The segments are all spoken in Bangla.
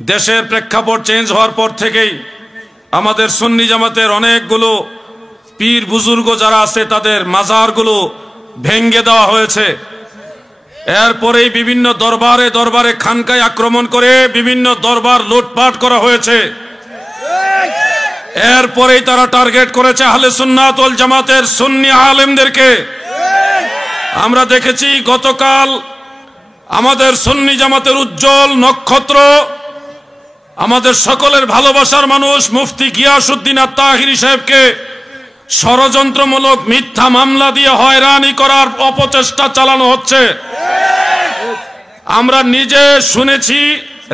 দেশের প্রেক্ষাপট চেঞ্জ হওয়ার পর থেকেই আমাদের সুন্নি জামাতের অনেকগুলো পীর বুজুর্গ যারা আছে তাদের মাজারগুলো ভেঙ্গে দেওয়া হয়েছে। এরপরেই বিভিন্ন দরবারে দরবারে খানকায় আক্রমণ করে বিভিন্ন দরবার লুটপাট করা হয়েছে। এরপরেই তারা টার্গেট করেছে আহলে সুন্নাত ওয়াল জামাতের সুন্নি আলেমদেরকে। আমরা দেখেছি গতকাল আমাদের সুন্নি জামাতের উজ্জ্বল নক্ষত্র, আমাদের সকলের ভালোবাসার মানুষ মুফতি গিয়াসউদ্দিন আত-তাহিরি সাহেবকে ষড়যন্ত্রমূলক মিথ্যা মামলা দিয়ে হয়রানি করার অপচেষ্টা চালানো হচ্ছে। আমরা নিজে শুনেছি,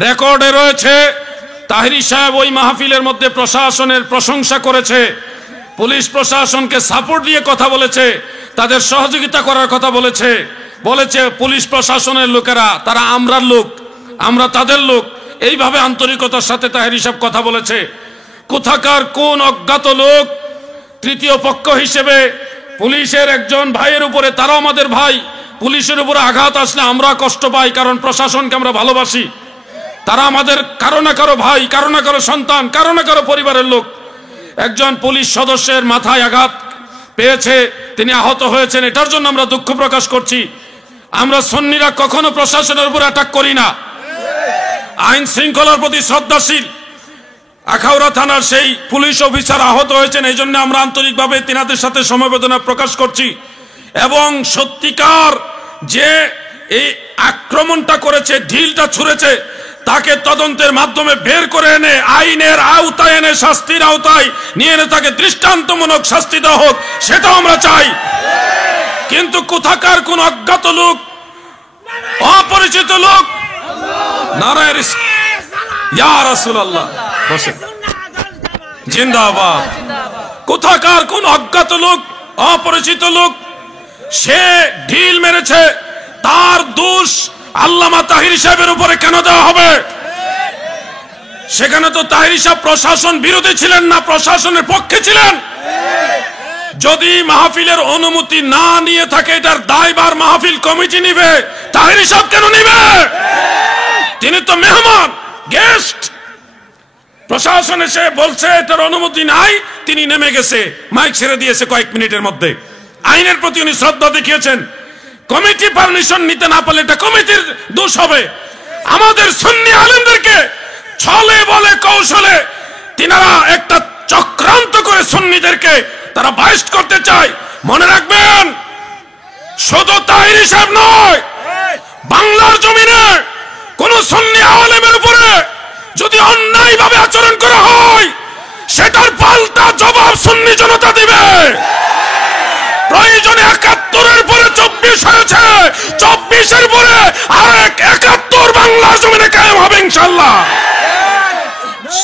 রেকর্ডে রয়েছে, তাহিরি সাহেব ওই মাহফিলের মধ্যে প্রশাসনের প্রশংসা করেছে, পুলিশ প্রশাসনকে সাপোর্ট দিয়ে কথা বলেছে, তাদের সহযোগিতা করার কথা বলেছে। পুলিশ প্রশাসনের লোকেরা তারা আমরার লোক, আমরা তাদের লোক, এইভাবে আন্তরিকতার সাথে তাহিরি সাহেব কথা বলেছে। কোথাকার কোন অজ্ঞাত লোক তৃতীয় পক্ষ হিসেবে পুলিশের একজন ভাইয়ের উপরে, তারাও আমাদের ভাই, পুলিশের উপরে আঘাত আসলে আমরা কষ্ট পাই, কারণ প্রশাসনকে আমরা ভালোবাসি। তারা আমাদের কারো না কারো ভাই, কারো না কারো সন্তান, কারো না কারো পরিবারের লোক। একজন পুলিশ সদস্যের মাথায় আঘাত পেয়েছে, তিনি আহত হয়েছেন, এটার জন্য আমরা দুঃখ প্রকাশ করছি। আমরা সুন্নিরা কখনো প্রশাসনের উপর অ্যাটাক করি না, আইন শৃঙ্খলার প্রতি শ্রদ্ধাশীল। আখাউড়া থানার সেই পুলিশ অফিসার আহত হয়েছেন, এই জন্য আমরা আন্তরিকভাবে তিনাদের সাথে সমবেদনা প্রকাশ করছি। এবং সত্যিকার যে এই আক্রমণটা করেছে, ঢিলটা ছুঁড়েছে, তাকে তদন্তের মাধ্যমে বের করে এনে আইনের আওতায় এনে শাস্তির আওতায় নিয়ে এনে তাকে দৃষ্টান্তমূলক শাস্তি দেওয়া হোক, সেটাও আমরা চাই। কিন্তু কোথাকার কোন অজ্ঞাত লোক, অপরিচিত লোক, নারায়ে ইয়া রাসূলুল্লাহ বসে জিন্দাবাদ, কোথাকার কোন অজ্ঞাত লোক, অপরিচিত লোক, সে ঢিল মেরেছে, তার দোষ আল্লামা তাহিরি সাহেবের উপরে কেন দেওয়া হবে? সেখানে তো তাহিরি সাহেব প্রশাসন বিরোধী ছিলেন না, প্রশাসনের পক্ষে ছিলেন। যদি মাহফিলের অনুমতি না নিয়ে থাকে, এটার দায়ভার মাহফিল কমিটি নিবে, তাহিরি সাহেব কেন নিবে? তিনি তো মেহমান, গেস্ট। প্রশাসন এসে বলছে এটার অনুমতি নাই, তিনি নেমে গেছে, মাইক ছেড়ে দিয়েছে কয়েক মিনিটের মধ্যে। আইনের প্রতি উনি শ্রদ্ধা দেখিয়েছেন। কমিটি পারমিশন নিতে না পারলে এটা কমিটির দোষ হবে। আমাদের সুন্নি আলেমদেরকে ছলে বলে কৌশলে তিনারা একটা চক্রান্ত করে সুন্নিদেরকে তারা বাইস্ট করতে চায়। মনে রাখবেন, শুধু তাহিরি সাহেব নয়, বাংলার জমিনে কোন সুন্নি আলেমের উপরে যদি অন্যায়ভাবে আচরণ করা হয়, সেটার পাল্টা জবাব সুন্নি জনতা দিবে। প্রয়োজনে ৭১-এর পরে ২৪ হয়েছে, ২৪-এর পরে আরেক ৭১ বাংলার জমিনে কায়েম হবে ইনশাআল্লাহ।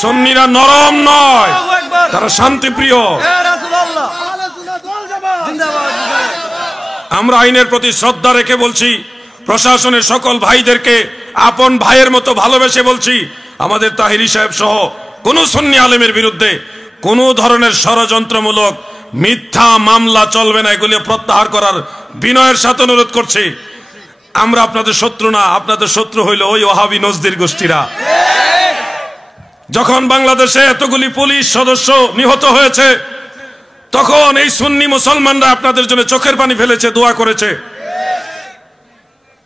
সুন্নিরা নরম নয়, তারা শান্তিপ্রিয়। আমরা আইনের প্রতি শ্রদ্ধা রেখে বলছি, প্রশাসনের সকল ভাইদেরকে আপন ভাইয়ের মতো ভালোবেসে বলছি, আমাদের তাহিরি সাহেব সহ কোন সুন্নি আলেমের বিরুদ্ধে কোন ধরনের ষড়যন্ত্রমূলক মিথ্যা মামলা চলবে না, এগুলি প্রত্যাহার করার বিনয়ের সাথে অনুরোধ করছি। আমরা আপনাদের শত্রু না, আপনাদের শত্রু হইল ওই ওয়াহাবি নজদির গোষ্ঠীরা। যখন বাংলাদেশে এতগুলি পুলিশ সদস্য নিহত হয়েছে, তখন এই সুন্নি মুসলমানরা আপনাদের জন্য চোখের পানি ফেলেছে, দোয়া করেছে।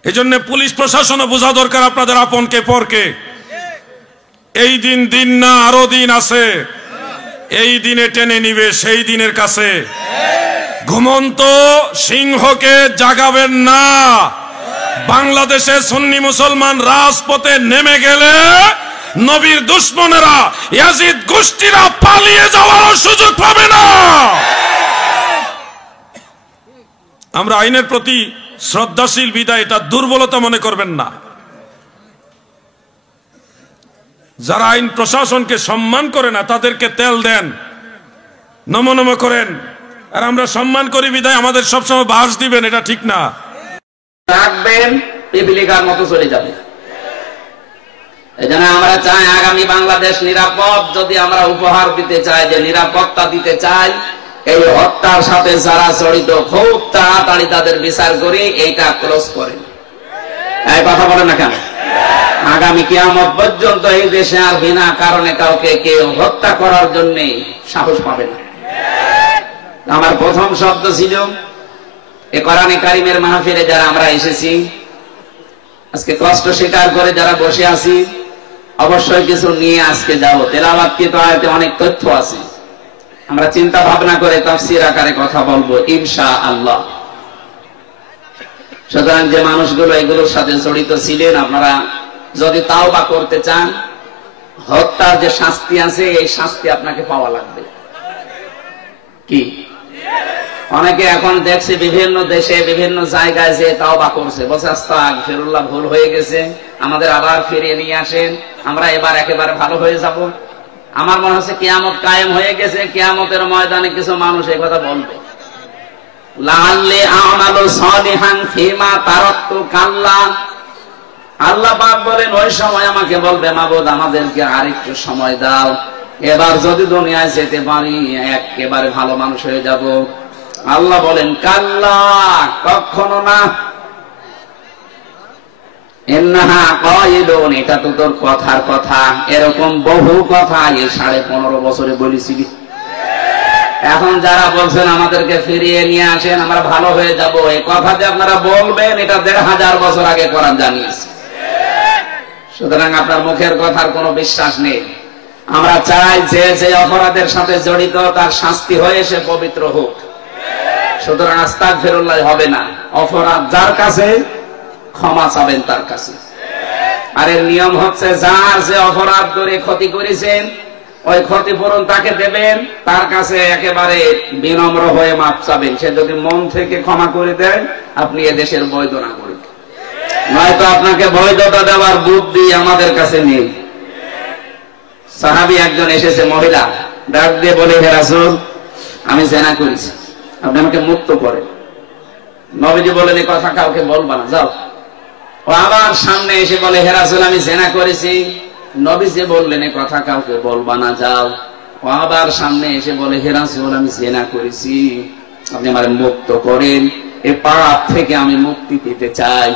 এই জন্য পুলিশ প্রশাসনও বোঝা দরকার আপনাদের আপনকে পরকে। এই দিন না, আরো দিন আছে, এই দিনে টেনে নিবে সেই দিনের কাছে। ঘুমন্ত সিংহকে জাগাবেন না। বাংলাদেশে সুন্নি মুসলমান রাজপথে নেমে গেলে নবীর দুশমনেরা, ইয়াজিদ গোষ্ঠীরা পালিয়ে যাওয়ার সুযোগ পাবে না। আমরা আইনের প্রতি শ্রদ্ধাশীল বিদায় এটা দুর্বলতা মনে করবেন না। যারা আইন প্রশাসনকে সম্মান করে না, তাদেরকে তেল দেন, নম করেন। আর আমরা সম্মান করি বিদায় আমাদের সবসময় বাস দিবেন, এটা ঠিক না। রাখবেন, পিপিলিকার মতো চলে যাবে। এজন্য আমরা চাই আগামী বাংলাদেশ নিরাপদ। যদি আমরা উপহার দিতে চাই, যে নিরাপত্তা দিতে চাই, এই হত্যার সাথে যারা জড়িত খুব তাড়াতাড়ি তাদের বিচার করে এইটা ক্লোজ করেন। এই কথা বলেন না কেন? আগামী কিয়ামত পর্যন্ত এই দেশে আর বিনা কারণে কাউকে কেউ হত্যা করার জন্য সাহস পাবে না। আমার প্রথম শব্দ ছিল এই কোরআনে কারিমের মাহফিলে যারা আমরা এসেছি, আজকে কষ্ট স্বীকার করে যারা বসে আছি, অবশ্যই কিছু নিয়ে আজকে যাবো। তেলাওয়াতকৃত আয়াতে অনেক তথ্য আছে, আমরা চিন্তা ভাবনা করে তাফসীর আকারে কথা বলবো ইনশাআল্লাহ। সুতরাং যে মানুষগুলো এগুলোর সাথে জড়িত ছিলেন, আপনারা যদি তাওবা করতে চান, হত্যার যে শাস্তি আছে এই শাস্তি আপনাকে পাওয়া লাগবে। কি অনেকে এখন দেখছে বিভিন্ন দেশে বিভিন্ন জায়গায় যে তাওবা করছে, বলছে আস্তাগফিরুল্লাহ, ভুল হয়ে গেছে, আমাদের আবার ফিরিয়ে নিয়ে আসেন, আমরা এবার একেবারে ভালো হয়ে যাব। আমার মনে হচ্ছে কিয়ামত কায়েম হয়ে গেছে, কিয়ামতের ময়দানে কিছু মানুষ এই কথা বলবে, লাআল্লি আমালু সালিহান ফিমা তারাকতু কাল্লা। আল্লাহ পাক বলেন ওই সময় আমাকে বলবে, মাবুদ আমাদেরকে আরেকটু সময় দাও, এবার যদি দুনিয়ায় যেতে পারি একেবারে ভালো মানুষ হয়ে যাব। আল্লাহ বলেন কাল্লা, কখনো না। ইন্নাহা কাইলুন, এটা তো তোর কথার কথা, এরকম বহু কথা এই 15.5 বছরে বলেছিলি। এখন যারা বলছেন আমাদেরকে ফিরিয়ে নিয়ে আসেন, আমরা ভালো হয়ে যাব, এই কথা যে আপনারা বলবেন এটা 1500 বছর আগে কোরআন জানিয়েছে। সুতরাং আপনার মুখের কথার কোনো বিশ্বাস নেই। আমরা চাই যে যে অপরাধের সাথে জড়িত তার শাস্তি হয়ে সে পবিত্র হোক। সুতরাং আস্তাগফিরুল্লাহ হবে না, অপরাধ যার কাছে ক্ষমা চাবেন তার কাছে। আর এর নিয়ম হচ্ছে যার যে অপরাধ করে ক্ষতি করেছেন ওই ক্ষতিপূরণ তাকে দেবেন, তার কাছে একেবারে বিনম্র হয়ে মাপ চাবেন। সে যদি মন থেকে ক্ষমা করে দেয়, আপনি এদেশের বৈধ নাগরিক, নয়তো আপনাকে বৈধতা দেওয়ার বুদ্ধি আমাদের কাছে নেই। সাহাবী একজন এসেছে, মহিলা, ডাক দিয়ে বলে, হে রাসূল আমি জিনা করেছি, আপনি আমাকে মুক্ত করেন। নবীজি বলেন এই কথা কাউকে বলবা না, যাও। ও আবার সামনে এসে বলে, হে রাসূল আমি জিনা করেছি। নবীজি বললেন এই কথা কাউকে বলবা না, যাও। ও আবার সামনে এসে বলে, হে রাসূল আমি জিনা করেছি, আপনি আমাকে মুক্ত করেন, এই পাপ থেকে আমি মুক্তি পেতে চাই।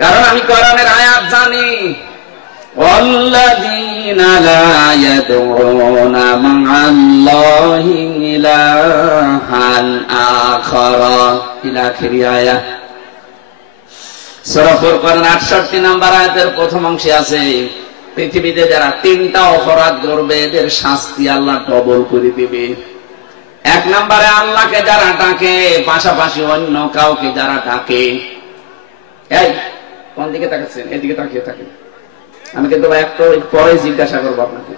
কারণ আমি কোরআনের আয়াত জানি, ওয়াল্লাযীনা লা ইয়াদউনা মা'আল্লাহি ইলাহান আখারা ইলা আখিরি আয়াত। সূরা ফুরকান 68 নম্বর আয়াতের প্রথম অংশে আছে, পৃথিবীতে যারা 3টা অপরাধ করবে এদের শাস্তি আল্লাহ ডবল করে দিবে। 1 নম্বরে আল্লাহকে যারা ডাকে, পাশাপাশি অন্য কাউকে যারা ডাকে। এই কোন দিকে তাকাচ্ছেন? এদিকে তাকিয়ে থাকেন, আমি কিন্তু একটু পরে জিজ্ঞাসা করবো আপনাকে।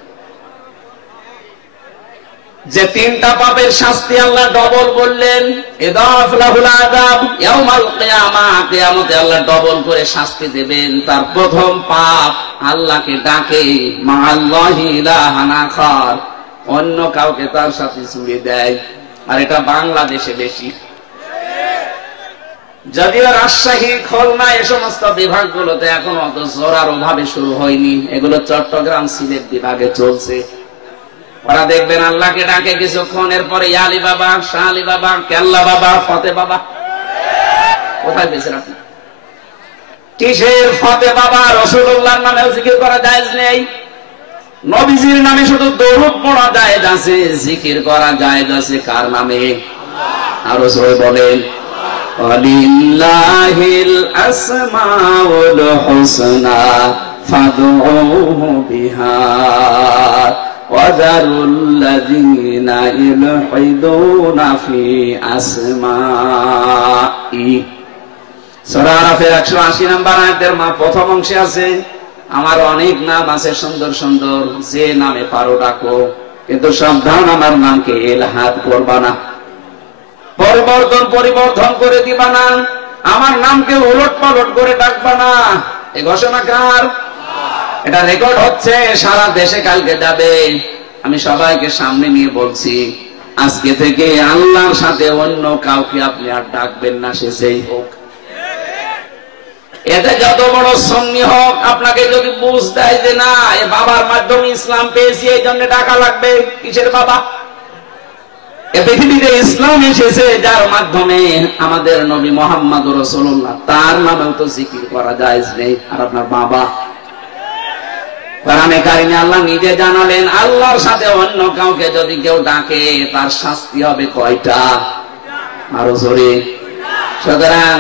যে 3টা পাপের শাস্তি আল্লাহ ডবল বললেন, ইদাফ লাহুল আযাব ইয়াউমাল কিয়ামাহ, কিয়ামতে আল্লাহ ডবল করে শাস্তি দেবেন। তার প্রথম পাপ আল্লাহকে ডাকে, মা'আল্লাহি ইলাহান আখার, অন্য কাউকে তার সাথে জুড়ে দেয়। আর এটা বাংলাদেশে বেশি, যদিও রাজশাহী, খুলনা এ সমস্ত বিভাগগুলোতে এখন অত জোরার ভাবে শুরু হয়নি, এগুলো চট্টগ্রাম, সিলেট বিভাগে চলছে। ওরা দেখবেন আল্লাহকে ডাকে কিছুক্ষণ, এরপরে আলী বাবা, শাহ আলী বাবা, কেল্লা বাবা, ফতে বাবা। কোথায় পেয়েছেন আপনি? কিসের ফতে বাবা? রাসূলুল্লাহর নামে জিকির করা জায়েজ নেই, নবীজির নামে শুধু দরুদ পড়া জায়েজ আছে, জিকির করা জায়েজ আছে কার নামে? আরো জোরে বলেন, ওয়ালিল্লাহিল আসমাউল হুসনা ফাদউহু বিহা ওয়াযারুল্লাযীনা ইলহিদুনা ফি আসমাই। সূরা আরাফের 180 নম্বর আয়াতের প্রথম অংশে আছে, আমার অনেক নাম আছে সুন্দর সুন্দর, যে নামে পারো ডাকো, কিন্তু সাবধান আমার নামকে ইলহাদ করবা না, পরিবর্তন করে দিবা না, আমার নামকে উলট পালট করে ডাকবা না। এই ঘোষণা কার? এটা রেকর্ড হচ্ছে, সারা দেশে কালকে যাবে। আমি সবাইকে সামনে নিয়ে বলছি, আজকে থেকে আল্লাহর সাথে অন্য কাউকে আপনি আর ডাকবেন না, সে যেই হোক। এতে যত বড় সুন্নি হোক, আপনাকে যদি বুঝ দেয় যে না এ বাবার মাধ্যমে ইসলাম পেয়েছি এই জন্য ডাকা লাগবে, কিসের বাবা? এ পৃথিবীতে ইসলাম এসেছে যার মাধ্যমে আমাদের নবী মুহাম্মদ রাসূলুল্লাহ তার নামেও তো জিকির করা জায়েজ নেই। আর আপনার বাবা কোরআনে কারিমে আল্লাহ নিজে জানালেন আল্লাহর সাথে অন্য কাউকে যদি কেউ ডাকে তার শাস্তি হবে কয়টা? আরো জোরে। সুতরাং